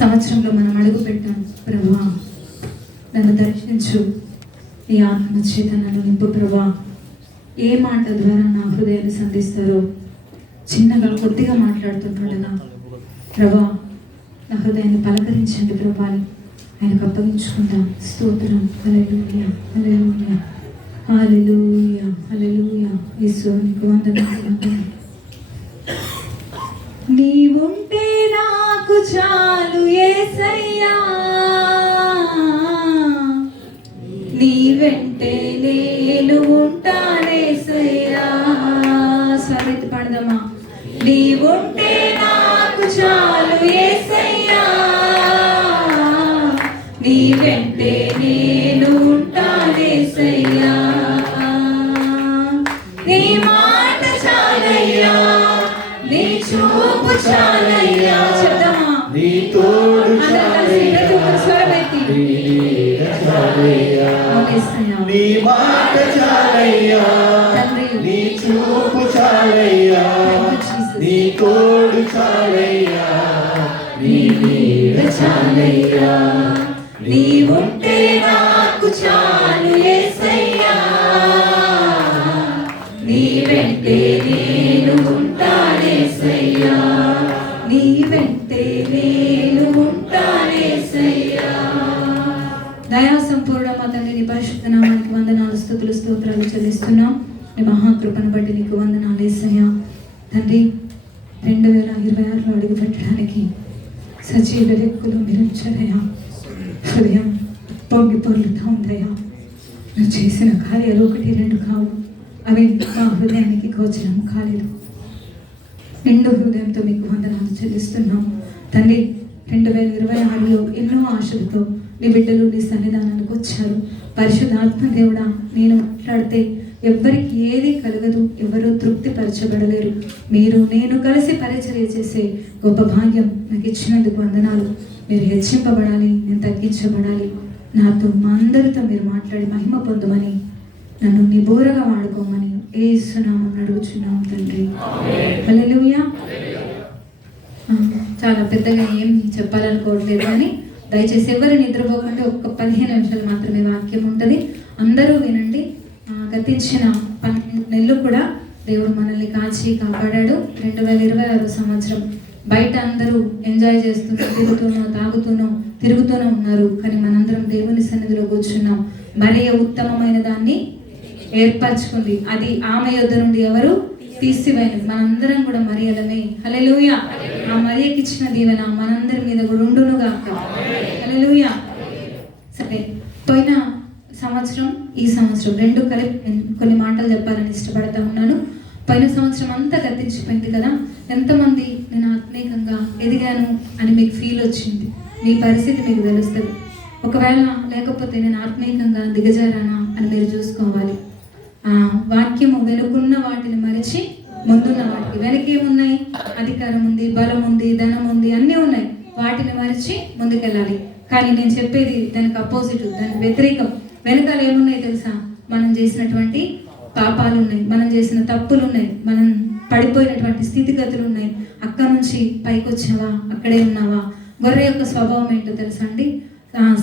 సంవత్సరంలో మనం అడుగు పెట్టాం. ప్రభువా, నన్ను దర్శించు, నీ ఆత్మ చేత నన్ను నింపు. ప్రభువా, ఏ మాట ద్వారా నా హృదయాన్ని సంధిస్తారో చిన్నగా కొద్దిగా మాట్లాడుతుంటుండగా ప్రభువా, నా హృదయాన్ని పలకరించండి ప్రభువా అని ఆయనకు అప్పగించుకుంటాం. స్తోత్రం. హల్లెలూయా, హల్లెలూయా, హల్లెలూయా, హల్లెలూయా. యేసు నీకు వందనాలు. నీవుంటే నాకు చాలు యేసయ్యా, నీ వెంటే నేను ఉంటానేసయ్యా. స్వరమెత్తి పాడదామా? నీవుంటే నాకు చాలు యేసయ్యా, నీ వెంటే నేను ఉంటానేసయ్యా. నీ మాట చాలయ్యా, నీ చూపు చాలయ్యా. చెప్తామా? నీ తోడు స్వరమెత్తి నీ మాట చాలయ్యా, నీ చూపు చాలయ్యా, నీ తోడు చాలయ్యా, నీ నీడ చాలయ్యా. నీవుంటే నాకు చాలు యేసయ్యా, నీ వెంటే నేను ఉంటానేసయ్యా, నీ వెంటే నేను ఉంటానేసయ్యా. దయా సంపూర్ణ మా తండ్రి, నీ పరిశుద్ధ నామానికి వందనాలు, స్తుతులు, స్తోత్రాలు చెల్లిస్తున్నాం. నీ మహాకృపను బట్టి నీకు వందనాలు యేసయ్యా. తండ్రి, 2026లో అడుగు పెట్టడానికి సజీవ లెక్కలు నిరంచరయ్యా. హృదయం పొంగి పొర్లుతా ఉందయ్యా. నువ్వు చేసిన కార్యాలు 1, 2 కావు, అవి మా హృదయానికి గోచరం కాలేదు. నిండు హృదయంతో మీకు వందనాలు చెల్లిస్తున్నాం తండ్రి. 2026లో ఎన్నో ఆశలతో నీ బిడ్డలు నీ సన్నిధానానికి వచ్చారు. పరిశుద్ధాత్మ దేవుడా, నేను మాట్లాడితే ఎవ్వరికి ఏది కలగదు, ఎవరు తృప్తిపరచబడలేరు. మీరు నేను కలిసి పరిచర్య చేసే గొప్ప భాగ్యం నాకు ఇచ్చినందుకు వందనాలు. మీరు హెచ్చింపబడాలి, నేను తగ్గించబడాలి. నాతో మా అందరితో మీరు మాట్లాడి మహిమ పొందమని, నన్ను నిబోరగా వాడుకోమని యేసు నామమున అడుగుచున్నాం తండ్రి. హల్లెలూయా. చాలా పెద్దగా ఏం చెప్పాలనుకోవట్లేదు, కానీ దయచేసి ఎవరు నిద్రపోకుండా ఒక్క 15 నిమిషాలు మాత్రమే వాక్యం ఉంటుంది. అందరూ వినండి. గతించిన 12 నెలలు కూడా దేవుడు మనల్ని కాచి కాపాడాడు. 2026 సంవత్సరం బయట అందరూ ఎంజాయ్ చేస్తూనో, తిరుగుతూనో ఉన్నారు. కానీ మనందరం దేవుని సన్నిధిలో కూర్చున్నాం. మరియ ఉత్తమమైన దాన్ని ఏర్పరచుకుంది, అది ఆమె యొద్ద నుండి ఎవరు తీసివేయలేదు. మనందరం కూడా మరియలమే. హల్లెలూయా. ఆ మరియకి ఇచ్చిన దీవెన మనందరి మీద కూడా ఉండును గాక. హల్లెలూయా. సరే, పోయిన సంవత్సరం ఈ సంవత్సరం 2 కలిపి కొన్ని మాటలు చెప్పాలని ఇష్టపడతా ఉన్నాను. పోయిన సంవత్సరం అంతా గతించిపోయింది కదా. ఎంతమంది నేను ఆత్మీయంగా ఎదిగాను అని మీకు ఫీల్ వచ్చింది? మీ పరిస్థితి మీకు తెలుస్తుంది. ఒకవేళ లేకపోతే నేను ఆత్మీయంగా దిగజారానా అని మీరు చూసుకోవాలి. వాక్యము వెనుకున్న వాటిని మరిచి ముందున్న వాటికి, వెనకేమున్నాయి? అధికారం ఉంది, బలం ఉంది, ధనం ఉంది, అన్నీ ఉన్నాయి. వాటిని మరిచి ముందుకెళ్ళాలి. కానీ నేను చెప్పేది దానికి అపోజిట్, దానికి వ్యతిరేకం. వెనకాల ఏమున్నాయి తెలుసా? మనం చేసినటువంటి పాపాలు ఉన్నాయి, మనం చేసిన తప్పులు ఉన్నాయి, మనం పడిపోయినటువంటి స్థితిగతులు ఉన్నాయి. అక్కడ నుంచి పైకి వచ్చావా? అక్కడే ఉన్నావా? గొర్రె యొక్క స్వభావం ఏంటో తెలుసా అండి?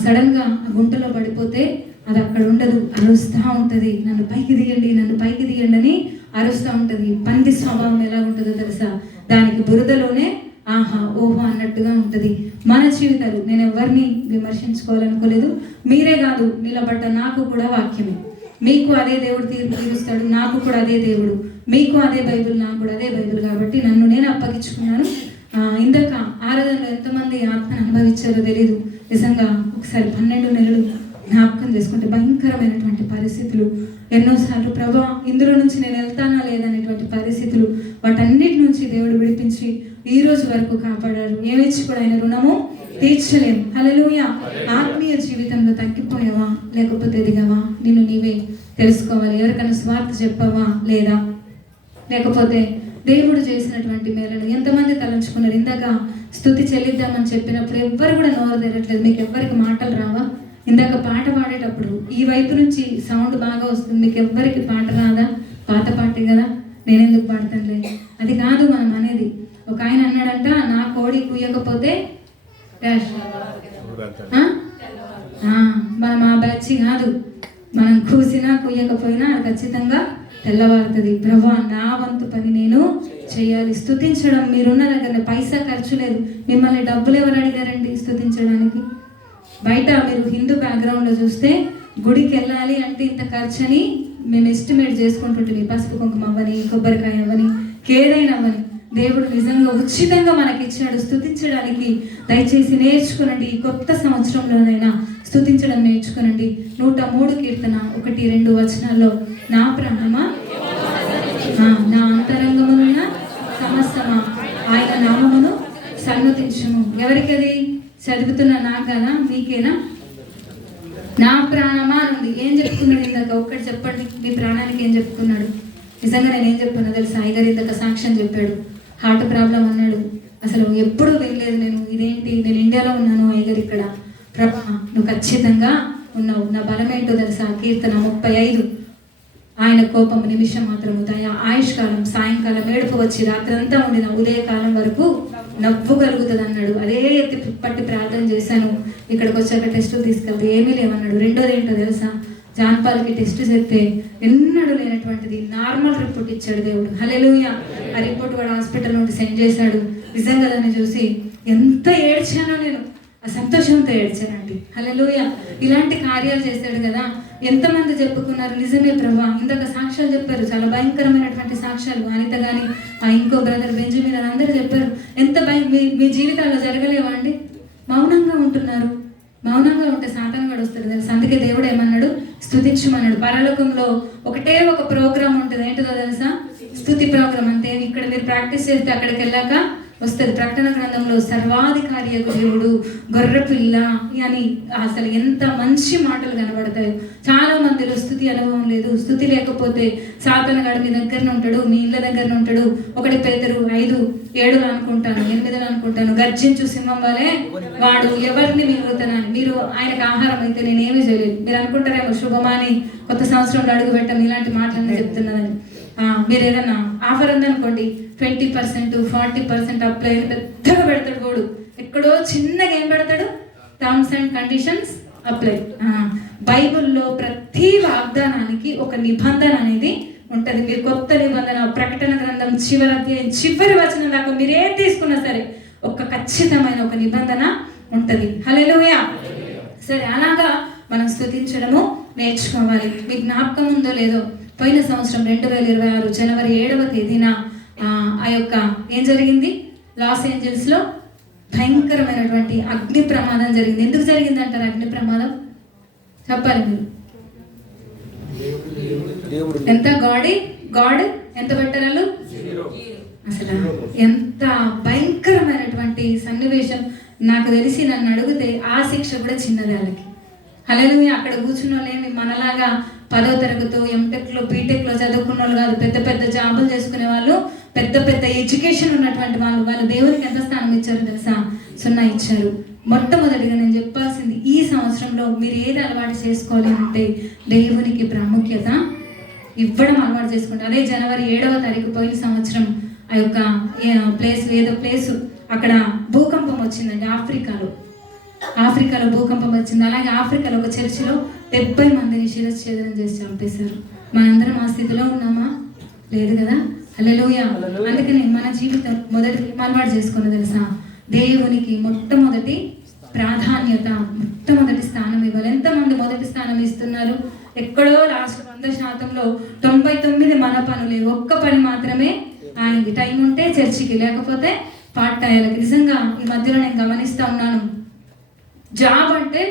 సడన్గా ఆ గుంటలో పడిపోతే అది అక్కడ ఉండదు, అరుస్తూ ఉంటుంది. నన్ను పైకి తీయండి, నన్ను పైకి తీయండి అని అరుస్తూ ఉంటుంది. పంది స్వభావం ఎలా ఉంటుందో తెలుసా? దానికి బురదలోనే ఆహా ఓహో అన్నట్టుగా ఉంటుంది. మన జీవితాలు, నేను ఎవరిని విమర్శించుకోవాలనుకోలేదు. మీరే కాదు, నిలబడ్డ నాకు కూడా వాక్యమే. మీకు అదే దేవుడు తీర్పు తీరుస్తాడు, నాకు కూడా అదే దేవుడు. మీకు అదే బైబిల్, నాకు కూడా అదే బైబిల్. కాబట్టి నన్ను నేను అప్పగించుకున్నాను. ఇందాక ఆరాధనలో ఎంతమంది ఆత్మను అనుభవించారో తెలీదు. నిజంగా ఒకసారి 12 నెలలు జ్ఞాపకం చేసుకుంటే భయంకరమైనటువంటి పరిస్థితులు ఎన్నోసార్లు, ప్రభా ఇందులో నుంచి నేను వెళ్తానా లేదనేటువంటి పరిస్థితులు, వాటన్నిటి నుంచి దేవుడు విడిపించి ఈ రోజు వరకు కాపాడారు. ఏమిచ్చి కూడా ఆయన రుణము తీర్చలేము. హల్లెలూయా. ఆత్మీయ జీవితంలో తగ్గిపోయావా లేకపోతే ఎదిగావా? నిన్ను నీవే తెలుసుకోవాలి. ఎవరికైనా స్వార్థ చెప్పావా లేదా? లేకపోతే దేవుడు చేసినటువంటి మేలను ఎంతమంది తలంచుకున్నారు? ఇందాక స్తుతి చెల్లిద్దామని చెప్పినప్పుడు ఎవ్వరు కూడా నోరు తెరట్లేదు. మీకు ఎవ్వరికి మాటలు రావా? ఇందాక పాట పాడేటప్పుడు ఈ వైపు నుంచి సౌండ్ బాగా వస్తుంది, మీకు ఎవ్వరికి పాట రాదా? పాత పాటే కదా, నేను ఎందుకు పాడతానులే. అది కాదు మనం అనేది. ఒక ఆయన అన్నాడంట, నా కోడి కూయకపోతే డాష్ మనం ఆ బ్యాచ్ కాదు. మనం కూసినా కుయ్యకపోయినా అది ఖచ్చితంగా తెల్లవారుతుంది. ప్రభా నా వంతు పని నేను చేయాలి. స్తుతించడం మీరున్న దగ్గర పైసా ఖర్చు లేదు. మిమ్మల్ని డబ్బులు ఎవరు అడిగారండి స్తుతించడానికి? బయట మీరు హిందూ బ్యాక్గ్రౌండ్లో చూస్తే గుడికి వెళ్ళాలి అంటే ఇంత ఖర్చు అని మేము ఎస్టిమేట్ చేసుకుంటుంటే పసుపు కుంకుమ అవ్వని, కొబ్బరికాయ అవ్వని, ఏదైనా అవ్వని దేవుడు నిజంగా ఉచితంగా మనకి ఇచ్చాడు. స్తుతించడానికి దయచేసి నేర్చుకునండి. ఈ కొత్త సంవత్సరంలోనైనా స్తుతించడం నేర్చుకునండి. 103 కీర్తన 1-2 వచనాల్లో నా ప్రాణమా నా అంతరంగమున సమస్తమా ఆయన నామమును సన్నతించుము. ఎవరికి అది చదువుతున్న నాకు కదా, మీకేనా? నా ప్రాణమా ఉంది. ఏం చెప్పుకున్నాడు ఇందాక? ఒక్కటి చెప్పండి, మీ ప్రాణానికి ఏం చెప్పుకున్నాడు? నిజంగా నేను ఏం చెప్పానో తెలుసా? అయ్యగారు ఇందాక సాక్ష్యం చెప్పాడు. హార్ట్ ప్రాబ్లం అన్నాడు. అసలు ఎప్పుడూ వినలేదు నేను. ఇదేంటి, నేను ఇండియాలో ఉన్నాను, అయ్యగారు ఇక్కడ. ప్రభా నువ్వు ఖచ్చితంగా ఉన్నావు. నా బలమేంటో తెలుసా? కీర్తన 35 ఆయన కోపం నిమిషం మాత్రము, దయ ఆయుష్కాలం. సాయంకాలం ఏడుపు వచ్చి రాత్రంతా ఉండిన ఉదయకాలం వరకు నవ్వు కలుగుతుంది అన్నాడు. అదే ఎత్తి పట్టి ప్రార్థన చేశాను. ఇక్కడికి వచ్చాక టెస్టులు తీసుకెళ్తే ఏమీ లేవన్నాడు. రెండోది ఏంటో తెలుసా? జాన్పాల్కి టెస్ట్ చేస్తే ఎన్నడూ లేనటువంటిది నార్మల్ రిపోర్ట్ ఇచ్చాడు దేవుడు. హల్లెలూయా. ఆ రిపోర్ట్ వాడు హాస్పిటల్ నుండి సెండ్ చేశాడు. నిజంగా దాన్ని చూసి ఎంత ఏడ్చానో నేను. ఆ సంతోషంతో ఏడ్చానండి. హల్లెలూయా. ఇలాంటి కార్యాలు చేశాడు కదా. ఎంతమంది చెప్పుకున్నారు నిజమే ప్రభా. ఇందాక సాక్ష్యాలు చెప్పారు, చాలా భయంకరమైనటువంటి సాక్ష్యాలు. అనిత కానీ ఆ ఇంకో బ్రదర్ బెంజమిన్ అని అందరూ చెప్పారు. ఎంత మీ జీవితాల్లో జరగలేవా అండి? మౌనంగా ఉంటున్నారు. మౌనంగా ఉంటే సాతాను కూడా వస్తుంది తెలుసు. అందుకే దేవుడు ఏమన్నాడు? స్తుతించమన్నాడు. పరలోకంలో ఒకటే ఒక ప్రోగ్రామ్ ఉంటుంది. ఏంటిదో తెలుసా? స్తుతి ప్రోగ్రామ్. అంతే. ఇక్కడ మీరు ప్రాక్టీస్ చేస్తే అక్కడికి వెళ్ళాక వస్తుంది. ప్రకటన గ్రంథంలో సర్వాధికారి దేవుడు, గొర్రెపిల్ల అని అసలు ఎంత మంచి మాటలు కనబడతాయి. చాలా మందిలో స్తుతి అనుభవం లేదు. స్తుతి లేకపోతే సాతానుగాడు మీ దగ్గరనే ఉంటాడు, మీ ఇళ్ళ దగ్గరనే ఉంటాడు. 1 పేతురు 5:7 అనుకుంటాను, 8 అనుకుంటాను. గర్జించు సింహం వలె వాడు ఎవరిని మింగుతానని. మీరు ఆయనకు ఆహారం అయితే నేనేమీ చేయలేదు. మీరు అనుకుంటారేమో శుభమాని కొత్త సంవత్సరంలో అడుగు పెట్టం ఇలాంటి మాటలన్నీ చెప్తున్నదని. మీరు ఏదన్నా ఆఫర్ ఉందనుకోండి, 20%, 40% అప్లై పెద్దగా పెడతాడు వాడు. ఎక్కడో చిన్నగా ఏం పెడతాడు? Terms and conditions apply. బైబిల్లో ప్రతి వాగ్దానానికి ఒక నిబంధన అనేది ఉంటుంది. మీరు కొత్త నిబంధన ప్రకటన గ్రంథం చివరి అధ్యాయం చివరి వచనం దాకా మీరు ఏం తీసుకున్నా సరే ఒక ఖచ్చితమైన ఒక నిబంధన ఉంటుంది. హల్లెలూయా. సరే, అలాగా మనం స్తుతించడము నేర్చుకోవాలి. మీకు జ్ఞాపకం ఉందో లేదో, పోయిన సంవత్సరం 2026 జనవరి 7వ తేదీన ఆ యొక్క ఏం జరిగింది? లాస్ ఏంజల్స్లో భయంకరమైనటువంటి అగ్ని ప్రమాదం జరిగింది. ఎందుకు జరిగింది అంటారు అగ్ని ప్రమాదం? చెప్పాలి మీరు. ఎంత గాడ్ ఎంత పెట్టారు? అసలు ఎంత భయంకరమైనటువంటి సన్నివేశం. నాకు తెలిసి నన్ను అడిగితే ఆ శిక్ష కూడా చిన్నది వాళ్ళకి. హల్లెలూయా. అక్కడ కూర్చున్న వాళ్ళేమి మనలాగా 10వ తరగతిలో ఎంటెక్లో బీటెక్లో చదువుకున్న వాళ్ళు కాదు. పెద్ద పెద్ద జాబులు చేసుకునే వాళ్ళు, పెద్ద పెద్ద ఎడ్యుకేషన్ ఉన్నటువంటి వాళ్ళు దేవునికి ఎంత స్థానం ఇచ్చారు తెలుసా? 0 ఇచ్చారు. మొట్టమొదటిగా నేను చెప్పాల్సింది, ఈ సంవత్సరంలో మీరు ఏది అలవాటు చేసుకోవాలి అంటే దేవునికి ప్రాముఖ్యత ఇవ్వడం అలవాటు చేసుకుంటారు. అదే జనవరి 7వ తారీఖు పోయిన సంవత్సరం ఆ యొక్క ఏదో ప్లేసు అక్కడ భూకంపం వచ్చిందండి. ఆఫ్రికాలో భూకంపం వచ్చింది. అలాగే ఆఫ్రికాలో ఒక చర్చిలో 70 మందిని శిరచ్ఛేదనం చేసి చంపేశారు. మనందరం ఆ స్థితిలో ఉన్నామా? లేదు కదా. హల్లెలూయా. అందుకని మన జీవితం మొదటి అలవాటు చేసుకున్న తెలుసా? దేవునికి మొట్టమొదటి ప్రాధాన్యత, మొట్టమొదటి స్థానం ఇవ్వాలి. ఎంతమంది మొదటి స్థానం ఇస్తున్నారు? ఎక్కడో లాస్ట్ 100%లో 99 మన పనులే, ఒక్క పని మాత్రమే ఆయనది. టైం ఉంటే చర్చికి, లేకపోతే పాఠాయాలకి. నిజంగా ఈ మధ్యలో నేను గమనిస్తూ ఉన్నాను, జాబ్ అంటే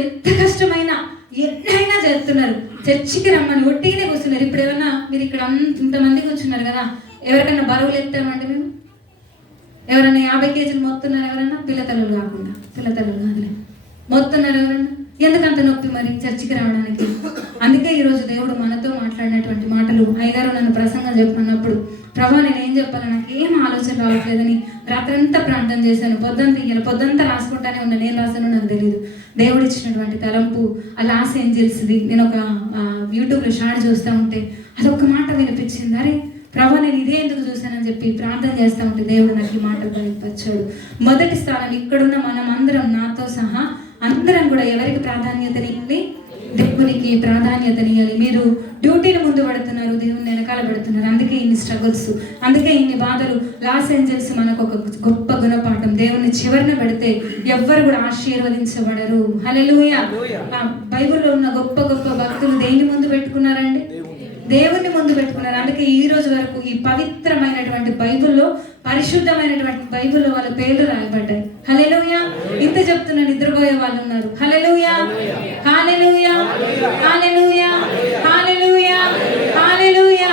ఎంత కష్టమైనా ఎన్నైనా చేస్తున్నారు. చర్చికి రమ్మని ఒట్టిగానే కూర్చున్నారు. ఇప్పుడు ఏమన్నా మీరు ఇక్కడ ఇంతమంది కూర్చున్నారు కదా, ఎవరికైనా బరువులు ఎత్తామంటే మేము ఎవరైనా 50 కేజీలు మోస్తున్నారు? ఎవరన్నా పిల్లతల్లులు కాకుండా, పిల్లతల్లులు కాదులే, మోస్తున్నారు ఎవరన్నా? ఎందుకంత నొప్పి మరి చర్చికి రావడానికి? అందుకే ఈరోజు దేవుడు మనతో మాట్లాడినటువంటి మాటలు. అయ్యగారు నన్ను ప్రసంగం చెప్పమన్నప్పుడు, ప్రభా నేను ఏం చెప్పాలి, నాకు ఏం ఆలోచన రావట్లేదని రాత్రంతా ప్రార్థన చేశాను. పొద్దంతా రాసుకుంటానే ఉన్నా. నేను రాసాను నాకు తెలియదు. దేవుడు ఇచ్చినటువంటి తలంపు ఆ లాస్ ఏంజల్స్ది. నేను ఒక యూట్యూబ్లో షార్ట్ చూస్తూ ఉంటే అదొక్క మాట వినిపించింది. అరే ప్రభా నేను ఇదే ఎందుకు చూశానని చెప్పి ప్రార్థన చేస్తూ ఉంటే దేవుడు నాకు ఈ మాట బయలుపరిచాడు. మొదటి స్థానం ఇక్కడున్న మనం అందరం, నాతో సహా అందరం కూడా ఎవరికి ప్రాధాన్యతనివ్వాలి? దేవునికి ప్రాధాన్యతనివ్వాలి. మీరు డ్యూటీని ముందు పడుతున్నారు, దేవుని వెనకాల పడుతున్నారు. అందుకే ఇన్ని స్ట్రగుల్స్, అందుకే ఇన్ని బాధలు. లాస్ ఏంజల్స్ మనకు ఒక గొప్ప గుణపాఠం. దేవుని చివరన పెడితే ఎవ్వరు కూడా ఆశీర్వదించబడరు. హల్లెలూయా. బైబిల్లో ఉన్న గొప్ప గొప్ప భక్తులు దేన్ని ముందు పెట్టుకున్నారండి? దేవుణ్ణి ముందు పెట్టుకున్నారు. అందుకే ఈ రోజు వరకు ఈ పవిత్రమైనటువంటి బైబిల్లో, పరిశుద్ధమైనటువంటి బైబిల్లో వాళ్ళ పేర్లు రాయబడ్డాయి. హల్లెలూయా. ఇంత చెప్తున్నా నిద్రపోయే వాళ్ళు ఉన్నారు. హల్లెలూయా, హల్లెలూయా, హల్లెలూయా, హల్లెలూయా, హల్లెలూయా.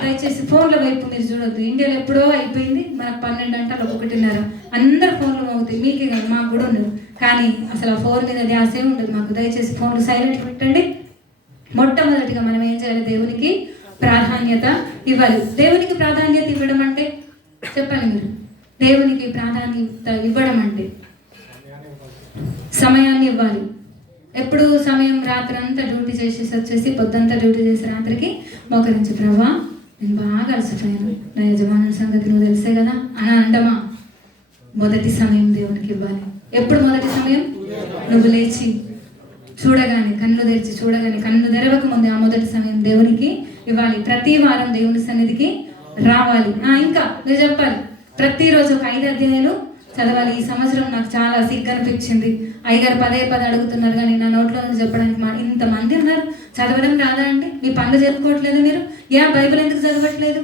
దయచేసి ఫోన్ల వైపు మీరు చూడొద్దు. ఇండియాలో ఎప్పుడో అయిపోయింది. మనకు 12 గంటలు 1:30 అందరు ఫోన్లు మోగుతాయి. మీకే కాదు, మాకు కూడా ఉండదు. కానీ అసలు ఆ ఫోన్ మీద ధ్యాసే ఉండదు మాకు. దయచేసి ఫోన్లు సైలెంట్ పెట్టండి. మొట్టమొదటిగా మనం ఏం చేయాలి? దేవునికి ప్రాధాన్యత ఇవ్వాలి. దేవునికి ప్రాధాన్యత ఇవ్వడం అంటే చెప్పాలి మీరు. దేవునికి ప్రాధాన్యత ఇవ్వడం అంటే సమయాన్ని ఇవ్వాలి. ఎప్పుడు సమయం రాత్రి అంతా డ్యూటీ చేసేసి వచ్చేసి పొద్దుంతా డ్యూటీ చేసి రాత్రికి మోకరించి, ప్రభా నేను బాగా అలసిపోయాను, నా యజమానుల సంగతి నువ్వు తెలిసే కదా అని అంటమా? మొదటి సమయం దేవునికి ఇవ్వాలి. ఎప్పుడు మొదటి సమయం? నువ్వు లేచి చూడగానే, కన్ను తెరిచి చూడగానే, కన్ను తెరవక ముందే ఆ మొదటి సమయం దేవునికి ఇవ్వాలి. ప్రతి వారం దేవుని సన్నిధికి రావాలి. ఇంకా మీరు చెప్పాలి, ప్రతిరోజు ఒక 5 అధ్యాయాలు చదవాలి. ఈ సంవత్సరం నాకు చాలా సిగ్గు అనిపించింది. అయ్యగారు పదే అడుగుతున్నారు కానీ నా నోట్లో నుంచి చెప్పడానికి ఇంతమంది ఉన్నారు. చదవడం రాదా అండి? మీ పనులు జరుపుకోవట్లేదు మీరు? బైబిల్ ఎందుకు చదవట్లేదు?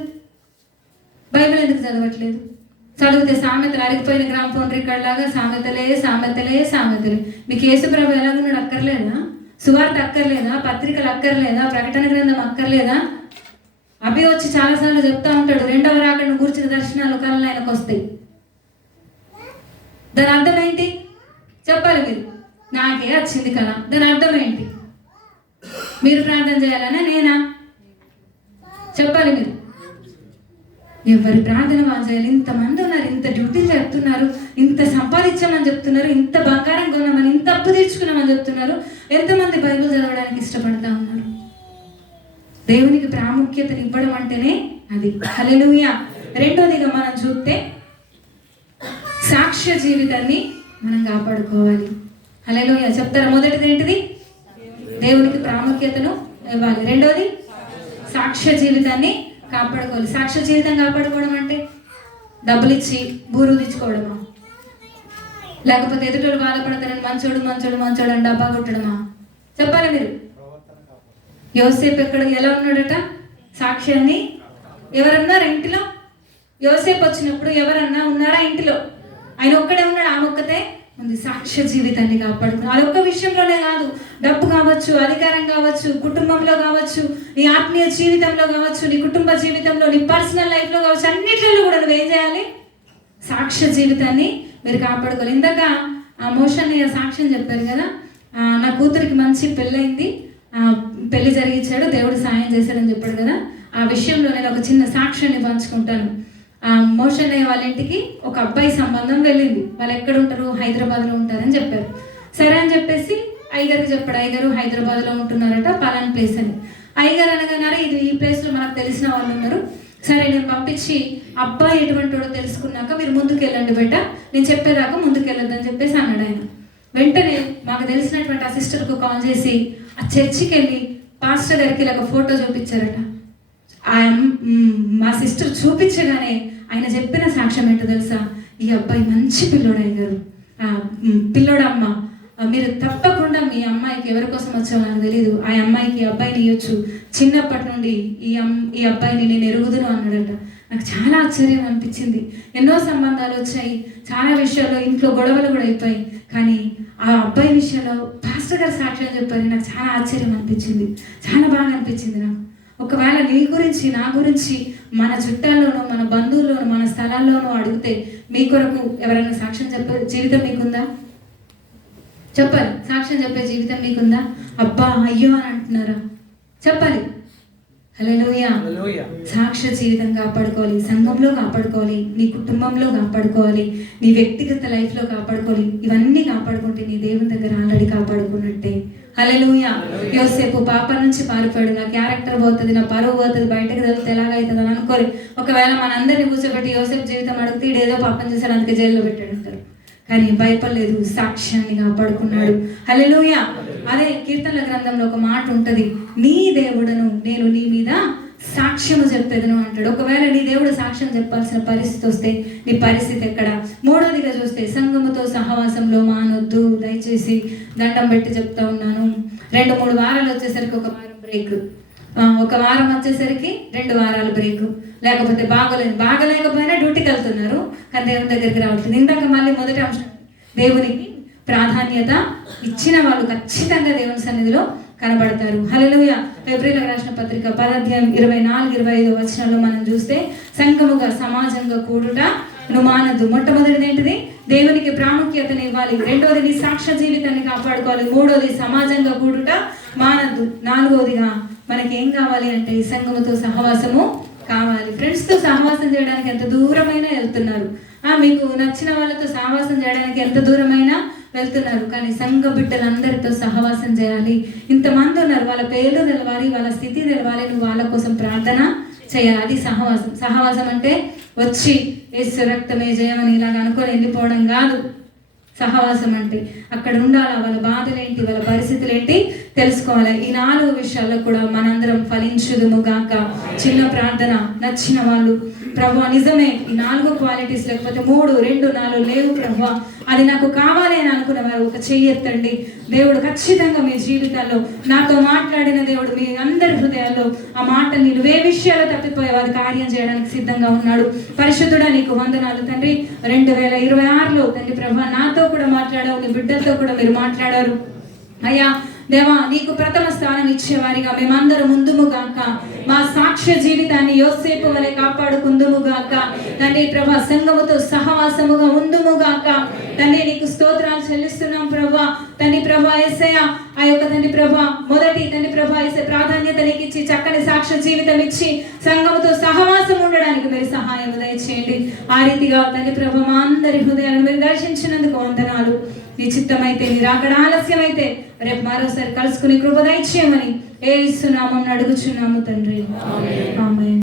బైబిల్ ఎందుకు చదవట్లేదు? చదివితే సామెతలు, అరిగిపోయిన గ్రామ్ ఫోన్ రికార్డ్ లాగా సామెతలే సామెతలే సామెతలే. మీకు యేసుప్రభు ఎలాగున్నాడు? అక్కర్లేదా? సువార్త అక్కర్లేదా? పత్రికలు అక్కర్లేదా? ప్రకటన గ్రంథం అక్కర్లేదా? అభి వచ్చి చాలాసార్లు చెప్తా ఉంటాడు, 2వ రాకడను కూర్చిన దర్శనాలు కళలు ఆయనకు వస్తాయి. దాని అర్థం ఏంటి చెప్పాలి మీరు. నాకే వచ్చింది కళ, దాని అర్థం ఏంటి? మీరు ప్రార్థన చేయాలనా నేనా? చెప్పాలి మీరు. ఎవరి ప్రార్థన వాళ్ళు చేయాలి. ఇంతమంది ఉన్నారు, ఇంత డ్యూటీలు చెప్తున్నారు, ఇంత సంపాదించామని చెప్తున్నారు, ఇంత బంగారం కొన్నామని, ఇంత అప్పు తీర్చుకున్నామని చెప్తున్నారు. ఎంతమంది బైబిల్ చదవడానికి ఇష్టపడతా ఉన్నారు? దేవునికి ప్రాముఖ్యతను ఇవ్వడం అంటేనే అది. హల్లెలూయా. రెండోదిగా మనం చూస్తే సాక్ష్య జీవితాన్ని మనం కాపాడుకోవాలి. హల్లెలూయా. చెప్తారా? మొదటిది ఏంటిది? దేవునికి ప్రాముఖ్యతను ఇవ్వాలి. రెండోది సాక్ష్య జీవితాన్ని కాపాడుకోవాలి. సాక్ష్య జీవితం కాపాడుకోవడం అంటే డబ్బులు ఇచ్చి బూరు తెచ్చుకోవడమా? లేకపోతే ఎదుటోళ్ళు బాధపడతారని మంచోడు మంచోడు మంచోడు అని డబ్బా కొట్టడమా? చెప్పాలి మీరు. యోసేపు ఎలా ఉన్నాడట? సాక్ష్యాన్ని ఎవరన్నారా ఇంటిలో? యోసేపు వచ్చినప్పుడు ఎవరన్నా ఉన్నారా ఇంటిలో? ఆయన ఒక్కడే ఉన్నాడు, ఆమె ఒక్కతే ఉంది. సాక్ష్య జీవితాన్ని కాపాడుకున్నాడు. అదొక్క విషయంలోనే కాదు, డబ్బు కావచ్చు, అధికారం కావచ్చు, కుటుంబంలో కావచ్చు, నీ ఆత్మీయ జీవితంలో కావచ్చు, నీ కుటుంబ జీవితంలో, నీ పర్సనల్ లైఫ్లో కావచ్చు, అన్నిట్లలో కూడా నువ్వేం చేయాలి? సాక్ష్య జీవితాన్ని మీరు కాపాడుకోవాలి. ఇందాక ఆ మోషన్ సాక్ష్యం చెప్పారు కదా, నా కూతురికి మంచి పెళ్ళైంది, పెళ్లి జరిగించాడు, దేవుడు సాయం చేశాడని చెప్పాడు కదా. ఆ విషయంలో నేను ఒక చిన్న సాక్ష్యాన్ని పంచుకుంటాను. మోషన్ అయ్యే వాళ్ళ ఇంటికి ఒక అబ్బాయి సంబంధం వెళ్ళింది. వాళ్ళు ఎక్కడ ఉంటారు? హైదరాబాద్లో ఉంటారని చెప్పారు. సరే అని చెప్పేసి అయ్యగారికి చెప్పాడు. అయ్యగారు హైదరాబాద్లో ఉంటున్నారట, పలానా ప్లేస్ అని. అయ్యగారు అనగానే ఇది ఈ ప్లేస్లో మనకు తెలిసిన వాళ్ళు ఉన్నారు, సరే నేను పంపించి అబ్బాయి ఎటువంటి వాడో తెలుసుకున్నాక మీరు ముందుకు వెళ్ళండి బెట్ట, నేను చెప్పేదాకా ముందుకు వెళ్ళొద్దని చెప్పేసి అన్నాడు ఆయన. వెంటనే మాకు తెలిసినటువంటి ఆ సిస్టర్కు కాల్ చేసి ఆ చర్చికి వెళ్ళి పాస్టర్ గారికి ఇలా ఒక ఫోటో చూపించారట. మా సిస్టర్ చూపించగానే ఆయన చెప్పిన సాక్ష్యం ఏంటో తెలుసా? ఈ అబ్బాయి మంచి పిల్లోడు అయ్యారు, పిల్లోడమ్మ, మీరు తప్పకుండా మీ అమ్మాయికి ఎవరి కోసం వచ్చామో నాకు తెలియదు, ఆ అమ్మాయికి అబ్బాయిని ఇవ్వచ్చు, చిన్నప్పటి నుండి ఈ అబ్బాయిని నేను ఎరుగుదును అన్నాడట. నాకు చాలా ఆశ్చర్యం అనిపించింది. ఎన్నో సంబంధాలు వచ్చాయి, చాలా విషయాల్లో ఇంట్లో గొడవలు కూడా అయిపోయాయి, కానీ ఆ అబ్బాయి విషయంలో పాస్టర్ గారు సాక్ష్యం చెప్పారు. నాకు చాలా ఆశ్చర్యం అనిపించింది, చాలా బాగా అనిపించింది నాకు. ఒకవేళ నీ గురించి, నా గురించి, మన చుట్టాల్లోనూ, మన బంధువుల్లోనూ, మన స్థలాల్లోనూ అడిగితే మీ కొరకు ఎవరైనా సాక్ష్యం చెప్పే జీవితం మీకుందా? చెప్పాలి. సాక్ష్యం చెప్పే జీవితం మీకుందా? అబ్బా అయ్యో అని అంటున్నారా? చెప్పాలి. హల్లెలూయా. సాక్ష్య జీవితం కాపాడుకోవాలి, సంఘంలో కాపాడుకోవాలి, నీ కుటుంబంలో కాపాడుకోవాలి, నీ వ్యక్తిగత లైఫ్లో కాపాడుకోవాలి. ఇవన్నీ కాపాడుకుంటే నీ దేవుని దగ్గర ఆల్రెడీ కాపాడుకున్నట్టే. హల్లెలూయా. యోసేపు పాపం నుంచి పారిపోయాడు. నా క్యారెక్టర్ పోతుంది, నా పరువు పోతుంది, బయటకు తెలిస్తే ఎలాగైతుంది అని అనుకోరు. ఒకవేళ మనందరినీ కూర్చోబెట్టి యోసేపు జీవితం అడిగితే ఏదో పాపం చేశాడు అందుకే జైల్లో పెట్టాడు అంటారు. కానీ భయపడలేదు, సాక్ష్యాన్ని కాపాడుకున్నాడు. హల్లెలూయా. అదే కీర్తనల గ్రంథంలో ఒక మాట ఉంటది, నీ దేవుడను నేను నీ మీద సాక్ష్యము చెప్పేదను అంటాడు. ఒకవేళ నీ దేవుడు సాక్ష్యం చెప్పాల్సిన పరిస్థితి వస్తే నీ పరిస్థితి ఎక్కడ? మూడోదిగా చూస్తే సంఘముతో సహవాసంలో మానొద్దు. దయచేసి దండం పెట్టి చెప్తా ఉన్నాను. 2-3 వారాలు వచ్చేసరికి ఒక వారం బ్రేక్, ఒక వారం వచ్చేసరికి 2 వారాలు బ్రేక్. లేకపోతే బాగలేకపోయినా డ్యూటీకి వెళ్తున్నారు కానీ దేవుని దగ్గరికి రావట్లేదు. ఇందాక మళ్ళీ మొదటి అంశం, దేవునికి ప్రాధాన్యత ఇచ్చిన వాళ్ళు ఖచ్చితంగా దేవుని సన్నిధిలో కనబడతారు. హల్లెలూయా. ఫిబ్రవరిలో రాసిన పత్రిక 10:24-25 వచనంలో మనం చూస్తే సంఘముగా సమాజంగా కూడుట నువ్వు మానద్దు. మొట్టమొదటిది ఏంటిది? దేవునికి ప్రాముఖ్యతని ఇవ్వాలి. రెండోది నీ సాక్ష్య జీవితాన్ని కాపాడుకోవాలి. మూడోది సమాజంగా కూడుట మానద్దు. నాలుగోదిగా మనకి ఏం కావాలి అంటే ఈ సంఘముతో సహవాసము కావాలి. ఫ్రెండ్స్తో సహవాసం చేయడానికి ఎంత దూరమైనా వెళ్తున్నారు, మీకు నచ్చిన వాళ్ళతో సహవాసం చేయడానికి ఎంత దూరమైనా వెళ్తున్నారు. కానీ సంఘ బిడ్డలందరితో సహవాసం చేయాలి. ఇంతమంది ఉన్నారు, వాళ్ళ పేర్లు తెలవాలి, వాళ్ళ స్థితి తెలవాలి, నువ్వు వాళ్ళ కోసం ప్రార్థన చేయాలి. అది సహవాసం. సహవాసం అంటే వచ్చి యేసు రక్తమే జయమని ఇలాగ అనుకొని వెళ్ళిపోవడం కాదు. సహవాసం అంటే అక్కడ ఉండాలా, వాళ్ళ బాధలేంటి, వాళ్ళ పరిస్థితులు ఏంటి తెలుసుకోవాలి. ఈ 4 విషయాల్లో కూడా మనందరం ఫలించుదుము గాక. చిన్న ప్రార్థన, నచ్చిన వాళ్ళు, ప్రభువా నిజమే ఈ 4 క్వాలిటీస్ లేకపోతే 3, 2, 4 లేవు ప్రభువా, అది నాకు కావాలి అని అనుకున్న వారు ఒక చెయ్యి ఎత్తండి. దేవుడు ఖచ్చితంగా మీ జీవితాల్లో నాతో మాట్లాడిన దేవుడు మీ అందరి హృదయాల్లో ఆ మాట నువ్వే విషయాలు తప్పిపోయావు అది కార్యం చేయడానికి సిద్ధంగా ఉన్నాడు. పరిశుద్ధుడా నీకు వందనాలు తండ్రి. 2026లో తండ్రి ప్రభువా నాతో కూడా మాట్లాడావు, నీ బిడ్డలతో కూడా మీరు మాట్లాడారు అయ్యా. దేవా నీకు ప్రథమ స్థానం ఇచ్చేవారిగా మేమందరం ముందుముగాక, మా సాక్ష్య జీవితాన్ని యోసేపు వలె కాపాడుకుందుముగాక తండ్రి ప్రభా. సంఘముతో సహవాసముగా ఉందుముగాక తండ్రి. నీకు స్తోత్రాలు చెల్లిస్తున్నాం ప్రభా. తండ్రి ప్రభా యేసయ్య ఆ యొక్క తండ్రి ప్రభా మొదటి తండ్రి ప్రభా యేసయ్య ప్రాధాన్యత నీకు ఇచ్చి చక్కని సాక్ష్య జీవితం ఇచ్చి సంఘముతో సహవాసం ఉండడానికి మీరు సహాయం దయచేయండి. ఆ రీతిగా తండ్రి ప్రభా మా అందరి హృదయాలను మీరు దర్శించినందుకు వందనాలు. నీ చిత్తమైతే నీ రాకడ ఆలస్యమైతే రేపు మరోసారి కలుసుకుని కృప దయచేయమని యేసు నామమున అడుగుచున్నాము తండ్రి. ఆమేన్.